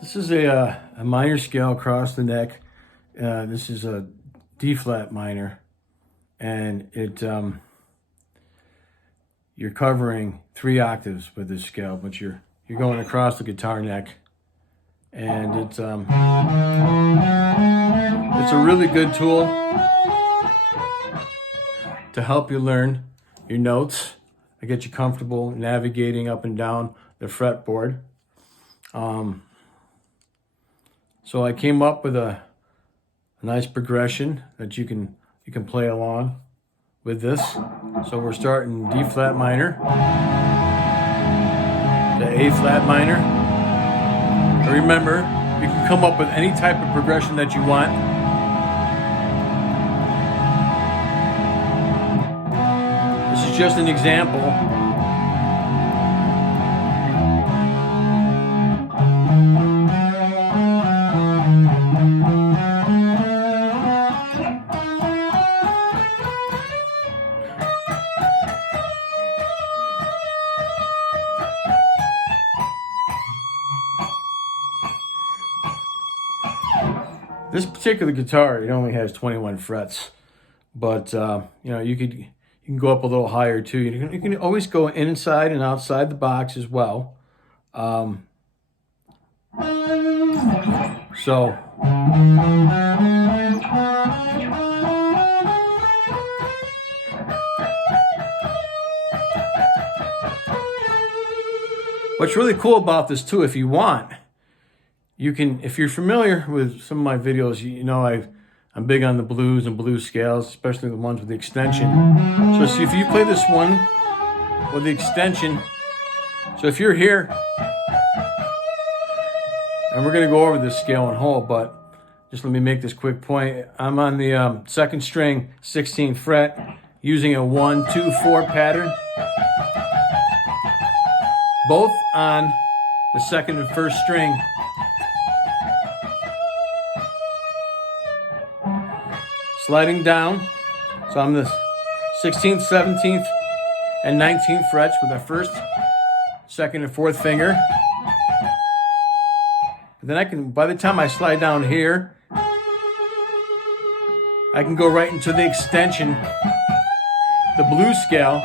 This is a minor scale across the neck. This is a D flat minor, and you're covering 3 octaves with this scale, but you're going across the guitar neck, and it's a really good tool to help you learn your notes, to get you comfortable navigating up and down the fretboard. So I came up with a nice progression that you can play along with this. So we're starting D flat minor, the A flat minor. And remember, you can come up with any type of progression that you want. This is just an example. This particular guitar, it only has 21 frets, but you can go up a little higher too. You can always go inside and outside the box as well. So what's really cool about this too, if you want, you can, if you're familiar with some of my videos, you know I'm big on the blues and blues scales, especially the ones with the extension. So see, if you play this one with the extension, so if you're here, and we're going to go over this scale in whole, but just let me make this quick point. I'm on the 2nd string, 16th fret, using a 1-2-4 pattern, both on the 2nd and 1st string. Sliding down, so I'm the 16th, 17th, and 19th frets with my 1st, 2nd, and 4th finger. But then I can, by the time I slide down here, I can go right into the extension, the blues scale.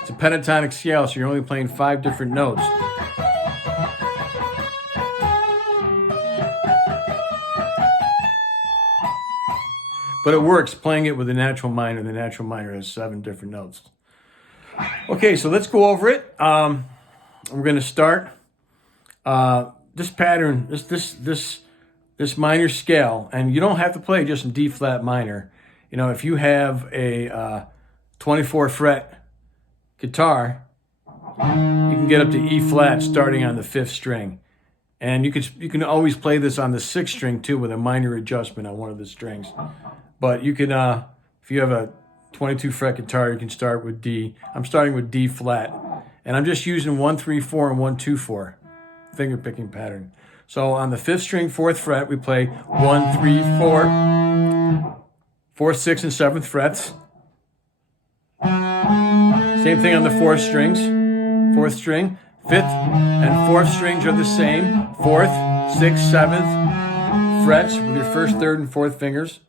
It's a pentatonic scale, so you're only playing 5 different notes. But it works playing it with the natural minor. The natural minor has 7 different notes. Okay, so let's go over it. We're going to start this pattern, this minor scale, and you don't have to play just in D flat minor. You know, if you have a 24 fret guitar, you can get up to E flat starting on the 5th string. And you can always play this on the 6th string too with a minor adjustment on one of the strings. But you can, if you have a 22 fret guitar, you can start with D. I'm starting with D flat. And I'm just using 1-3-4 and 1-2-4 finger picking pattern. So on the 5th string, 4th fret, we play 1-3-4, 4th, 6th, and 7th frets. Same thing on the 4th strings, 4th string. 5th and 4th strings are the same. 4th, 6th, 7th frets with your 1st, 3rd, and 4th fingers.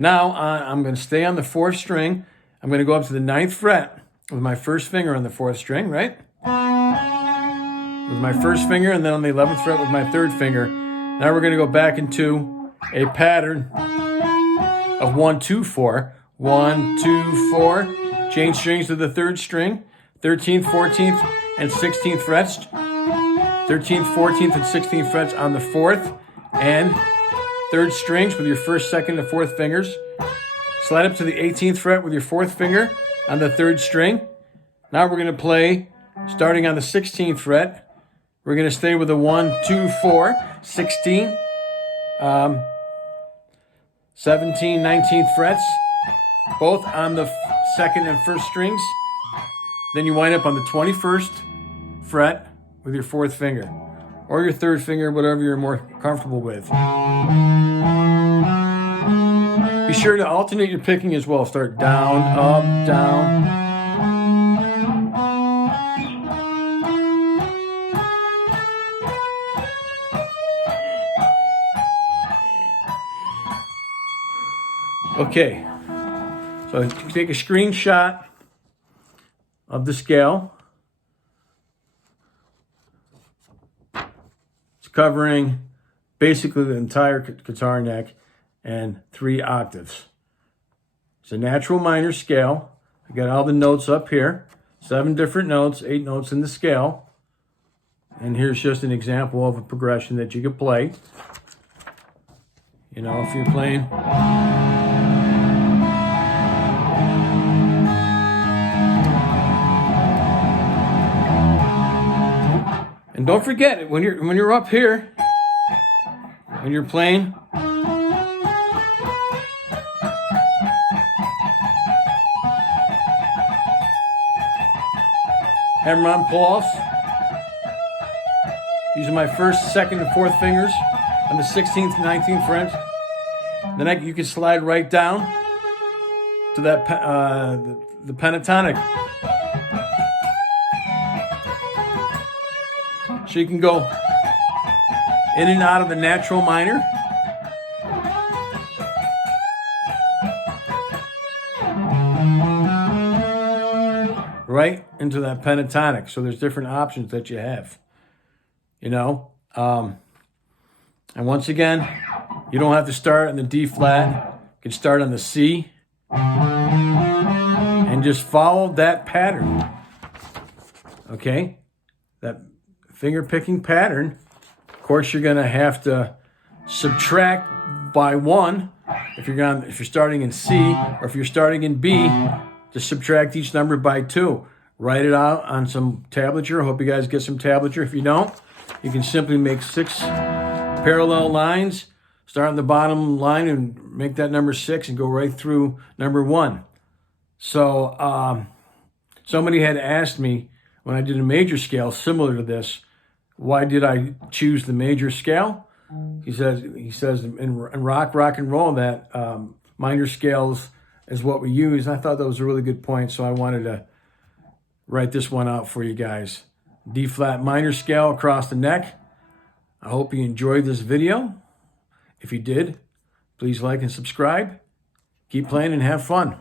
Now I'm going to stay on the 4th string. I'm going to go up to the 9th fret with my 1st finger on the 4th string, right? With my 1st finger, and then on the 11th fret with my 3rd finger. Now we're going to go back into a pattern of 1-2-4. 1-2-4. Change strings to the 3rd string. 13th, 14th, and 16th frets. 13th, 14th, and 16th frets on the 4th and 3rd strings with your 1st, 2nd, and 4th fingers. Slide up to the 18th fret with your 4th finger on the 3rd string. Now we're going to play, starting on the 16th fret, we're going to stay with a 1-2-4, 16, 17, 19th frets, both on the 2nd and 1st strings. Then you wind up on the 21st fret with your 4th finger, or your 3rd finger, whatever you're more comfortable with. Be sure to alternate your picking as well. Start down, up, down. Okay, so take a screenshot of the scale. It's covering basically the entire guitar neck and 3 octaves. It's a natural minor scale. I got all the notes up here. 7 different notes, 8 notes in the scale. And here's just an example of a progression that you could play. You know, if you're playing... And don't forget, when you're up here, when you're playing, hammer on pull-offs. Using my first, second, and fourth fingers on the 16th, 19th frets. Then you can slide right down to that the pentatonic. So you can go in and out of the natural minor. Right into that pentatonic. So there's different options that you have. You know? And once again, you don't have to start on the D flat. You can start on the C. And just follow that pattern. Okay? That finger picking pattern. Of course, you're going to have to subtract by 1 if you're starting in C, or if you're starting in B, to subtract each number by 2. Write it out on some tablature. Hope you guys get some tablature. If you don't, you can simply make 6 parallel lines, start on the bottom line and make that number 6 and go right through number 1. So somebody had asked me when I did a major scale similar to this, why did I choose the major scale? He says in rock and roll that minor scales is what we use. And I thought that was a really good point, so I wanted to write this one out for you guys. D flat minor scale across the neck. I hope you enjoyed this video. If you did, please like and subscribe. Keep playing and have fun.